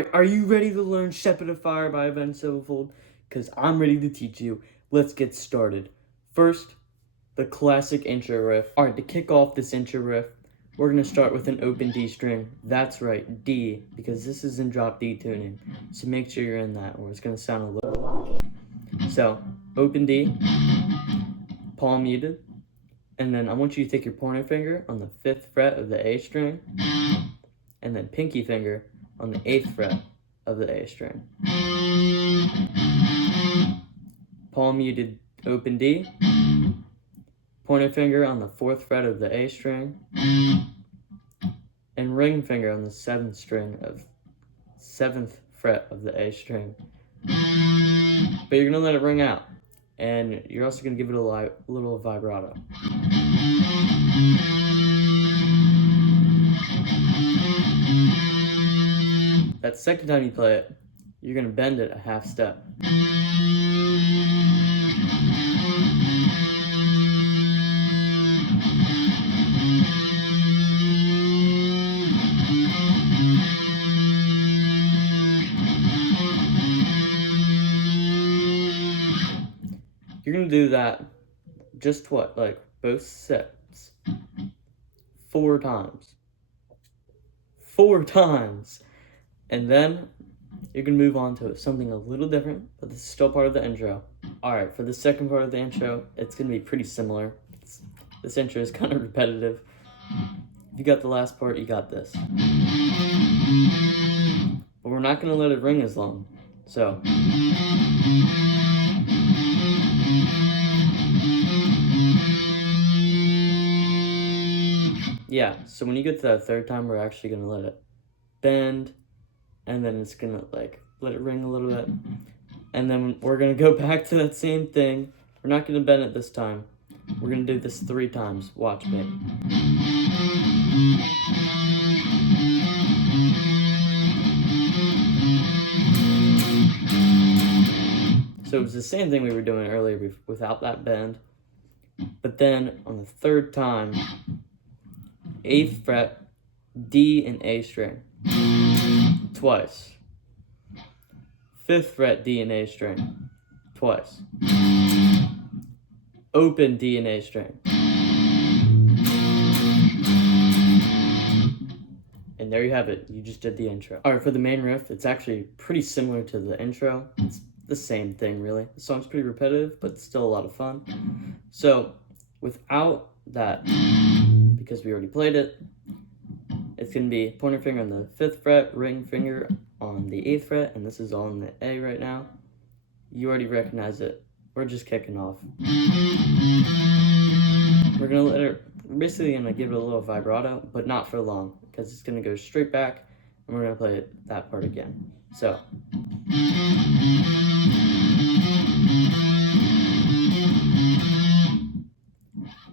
Alright, are you ready to learn Shepherd of Fire by Avenged Sevenfold? Because I'm ready to teach you. Let's get started. First, the classic intro riff. Alright, to kick off this intro riff, we're going to start with an open D string. That's right, D, because this is in drop D tuning. So make sure you're in that, or it's going to sound a little... So, open D, palm muted, and then I want you to take your pointer finger on the 5th fret of the A string, and then pinky finger on the 8th fret of the A string. Palm muted open D, pointer finger on the 4th fret of the A string, and ring finger on the 7th fret of the A string. But you're gonna let it ring out, and you're also gonna give it a little vibrato. That second time you play it, you're going to bend it a half step. You're going to do that just what? Like both sets. 4 times. 4 times! And then you're going to move on to something a little different, but this is still part of the intro. Alright, for the second part of the intro, it's going to be pretty similar. This intro is kind of repetitive. If you got the last part, you got this. But we're not going to let it ring as long. So... yeah, so when you get to that third time, we're actually going to let it bend, and then it's going to, like, let it ring a little bit. And then we're going to go back to that same thing. We're not going to bend it this time. We're going to do this 3 times. Watch me. So it was the same thing we were doing earlier without that bend. But then on the 3rd time, 8th fret, D and A string. Twice. 5th fret, D and A string. Twice. Open D and A string. And there you have it. You just did the intro. Alright, for the main riff, it's actually pretty similar to the intro. It's the same thing, really. The song's pretty repetitive, but still a lot of fun. So, without that, because we already played it, it's going to be pointer finger on the 5th fret, ring finger on the 8th fret, and this is all in the A right now. You already recognize it. We're just kicking off. We're going to let it, basically going to give it a little vibrato, but not for long, because it's going to go straight back, and we're going to play that part again. So.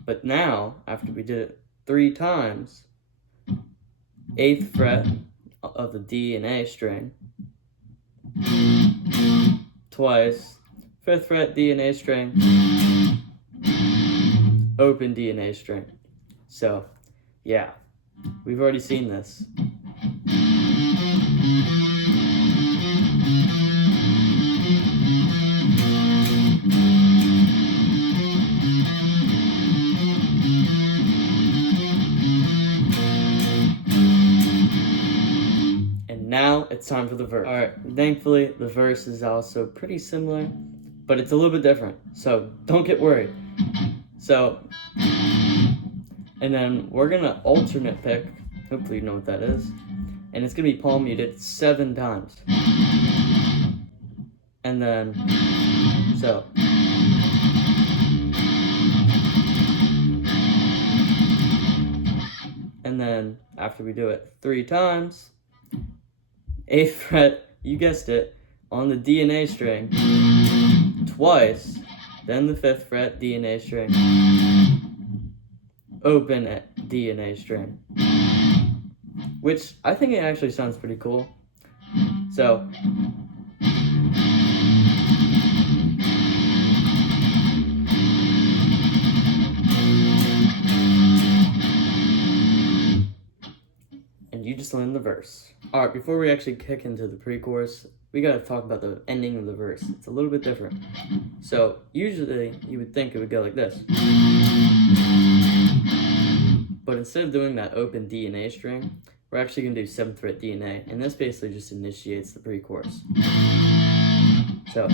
But now, after we did it 3 times, 8th fret of the D and A string, twice, 5th fret D and A string, open D and A string. So, yeah, we've already seen this. Now it's time for the verse. Alright, thankfully the verse is also pretty similar, but it's a little bit different, so don't get worried. So, and then we're gonna alternate pick, hopefully you know what that is, and it's gonna be palm muted 7 times. And then, so. And then, after we do it 3 times, 8th fret, you guessed it, on the D and A string, twice, then the 5th fret, D and A string, open at D and A string, which I think it actually sounds pretty cool. So, just learned the verse. Alright, before we actually kick into the pre-chorus, we gotta talk about the ending of the verse. It's a little bit different. So, usually, you would think it would go like this. But instead of doing that open D and A string, we're actually gonna do 7th fret D and A, and this basically just initiates the pre-chorus. So,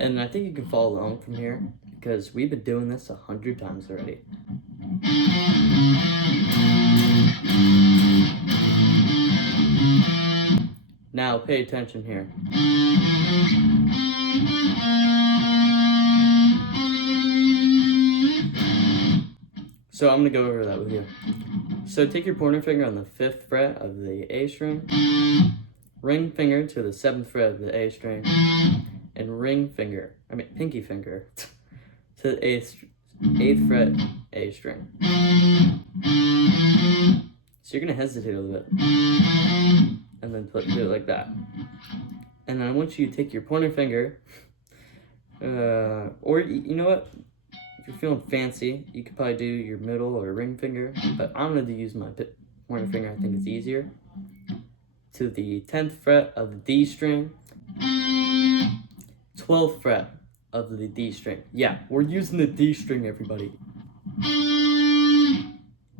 and I think you can follow along from here, because we've been doing this 100 times already. Now pay attention here. So I'm gonna go over that with you. So take your pointer finger on the 5th fret of the A string, ring finger to the 7th fret of the A string, and pinky finger to the 8th fret A string. So you're gonna hesitate a little bit, and then do it like that. And then I want you to take your pointer finger, or you know what? If you're feeling fancy, you could probably do your middle or ring finger, but I'm gonna use my pointer finger. I think it's easier. To the 10th fret of the D string, 12th fret of the D string. Yeah, we're using the D string, everybody.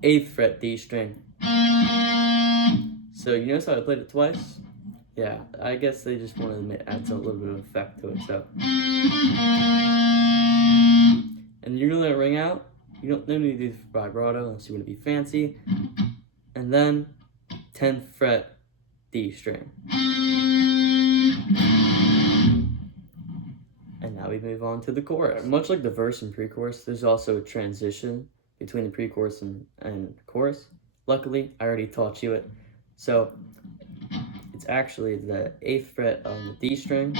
8th fret D string. So you notice how I played it twice? Yeah, I guess they just wanted to add a little bit of effect to it. So, and you're gonna let it ring out. You don't need to do vibrato unless you want to be fancy. And then 10th fret D string. And now we move on to the chorus. Much like the verse and pre-chorus, there's also a transition between the pre-chorus and chorus. Luckily, I already taught you it. So it's actually the 8th fret on the D string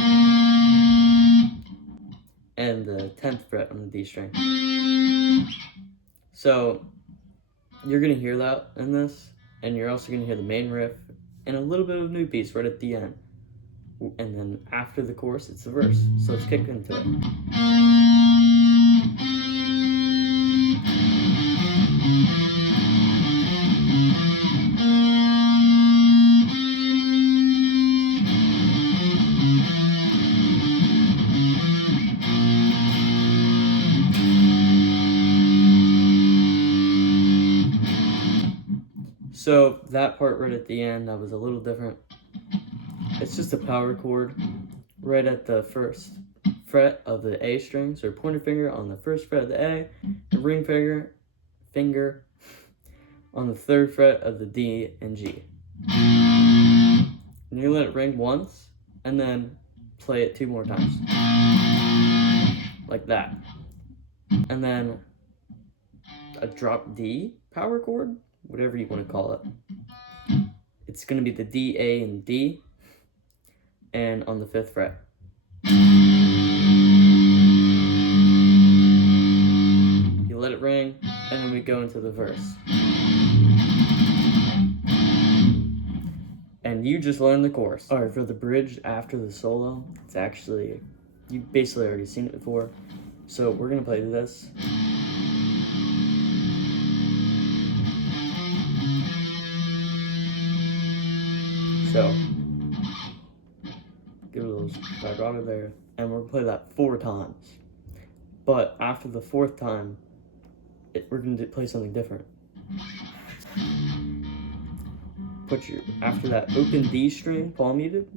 and the 10th fret on the D string. So you're gonna hear that in this, and you're also gonna hear the main riff and a little bit of new piece right at the end. And then after the chorus, it's the verse. So let's kick into it. So that part right at the end, that was a little different. It's just a power chord right at the 1st fret of the A string. So pointer finger on the 1st fret of the A, and ring finger on the 3rd fret of the D and G. And you let it ring once, and then play it 2 more times. Like that. And then a drop D power chord, whatever you want to call it. It's going to be the D, A, and D, and on the 5th fret. You let it ring, and then we go into the verse. And you just learned the chorus. Alright, for the bridge after the solo, it's actually, you've basically already seen it before. So we're going to play this. So, give it a little vibrato there, and we're gonna play that 4 times. But after the 4th time, we're gonna play something different. After that open D string, palm muted,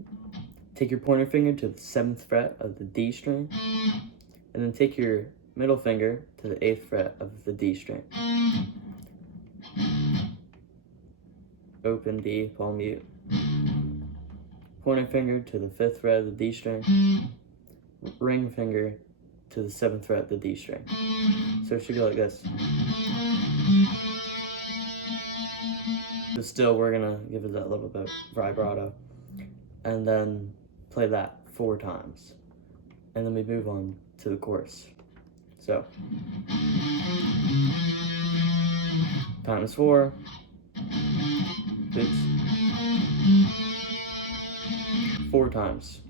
take your pointer finger to the 7th fret of the D string, and then take your middle finger to the 8th fret of the D string. Open D, palm mute. Pointer finger to the 5th fret of the D string, ring finger to the 7th fret of the D string. So it should go like this. But still, we're gonna give it that little bit of vibrato, and then play that 4 times. And then we move on to the chorus. So, times 4. Oops. 4 times,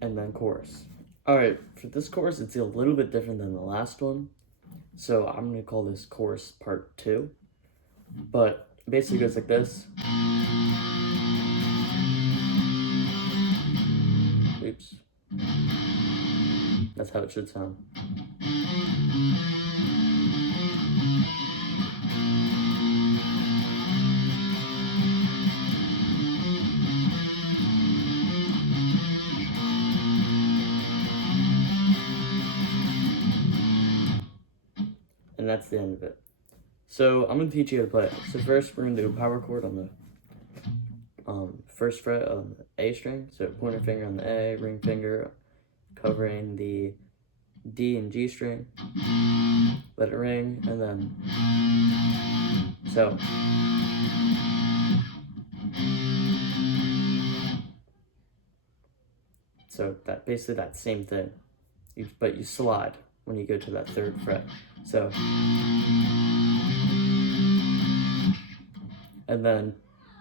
and then chorus. Alright, for this chorus, it's a little bit different than the last one, so I'm going to call this chorus part 2. but it basically goes like this. Oops. That's how it should sound. And that's the end of it. So I'm going to teach you how to play it. So first we're going to do a power chord on the first fret of the A string. So pointer finger on the A, ring finger covering the D and G string. Let it ring, and then so that basically that same thing, but you slide when you go to that third fret. So, and then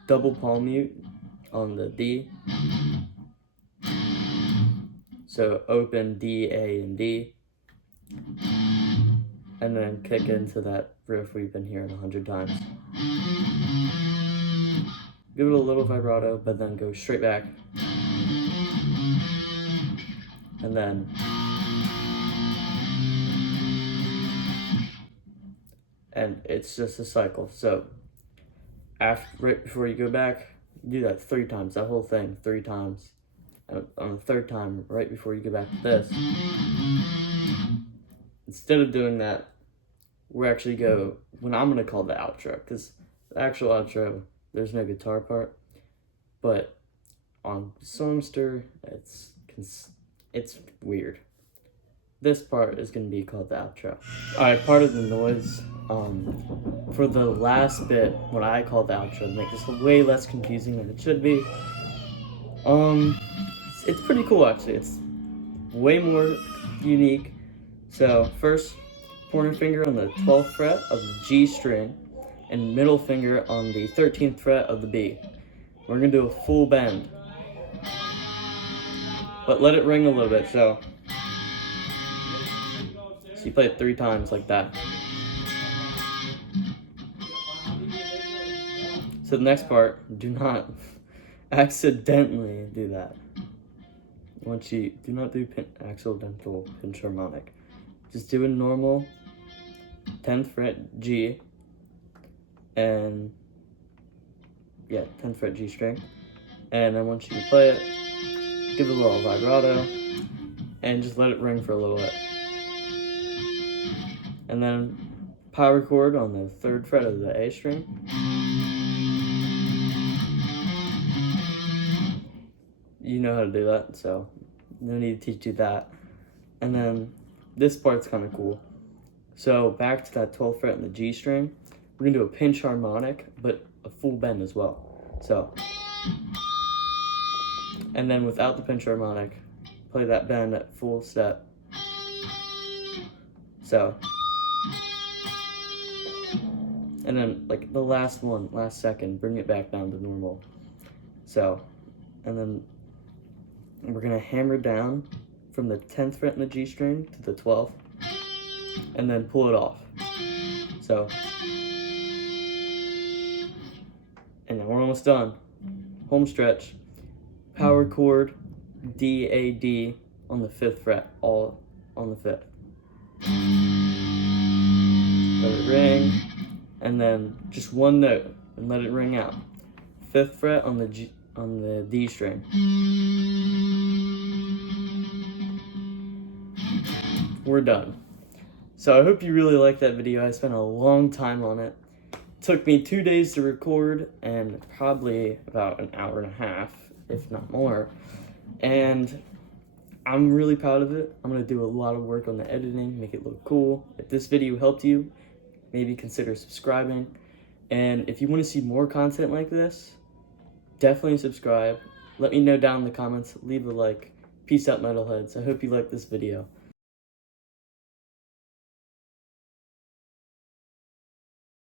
double palm mute on the D. So open D, A, and D. And then kick into that riff we've been hearing 100 times. Give it a little vibrato, but then go straight back. And then it's just a cycle. So right before you go back, do that 3 times, that whole thing 3 times. And on the third time, right before you go back to this, instead of doing that, we actually go, when I'm gonna call the outro, because the actual outro, there's no guitar part, but on Songster, it's weird. This part is gonna be called the outro. Alright, part of the noise, for the last bit, what I call the outro, to make this way less confusing than it should be, it's pretty cool actually. It's way more unique. So first, pointer finger on the 12th fret of the G string, and middle finger on the 13th fret of the B. We're gonna do a full bend, but let it ring a little bit. So you play it 3 times like that. So the next part, do not accidentally do that. Once you do not do accidental pinch harmonic, just do a normal 10th fret G, and 10th fret G string, and then once you play it, give it a little vibrato, and just let it ring for a little bit. And then power chord on the 3rd fret of the A string. You know how to do that, so no need to teach you that. And then this part's kind of cool. So back to that 12th fret in the G string, we're gonna do a pinch harmonic, but a full bend as well. So, and then without the pinch harmonic, play that bend at full step. So, and then like the last second, bring it back down to normal. So, and then we're gonna hammer down from the 10th fret in the G string to the 12th, and then pull it off. So, and then we're almost done. Home stretch, power chord, D, A, D on the 5th fret, all on the 5th. Let it ring, and then just one note, and let it ring out. 5th fret on the D string. We're done. So I hope you really liked that video. I spent a long time on it. Took me 2 days to record, and probably about an hour and a half, if not more. And I'm really proud of it. I'm gonna do a lot of work on the editing, make it look cool. If this video helped you, maybe consider subscribing. And if you wanna see more content like this, definitely subscribe. Let me know down in the comments, leave a like. Peace out, metalheads. I hope you liked this video.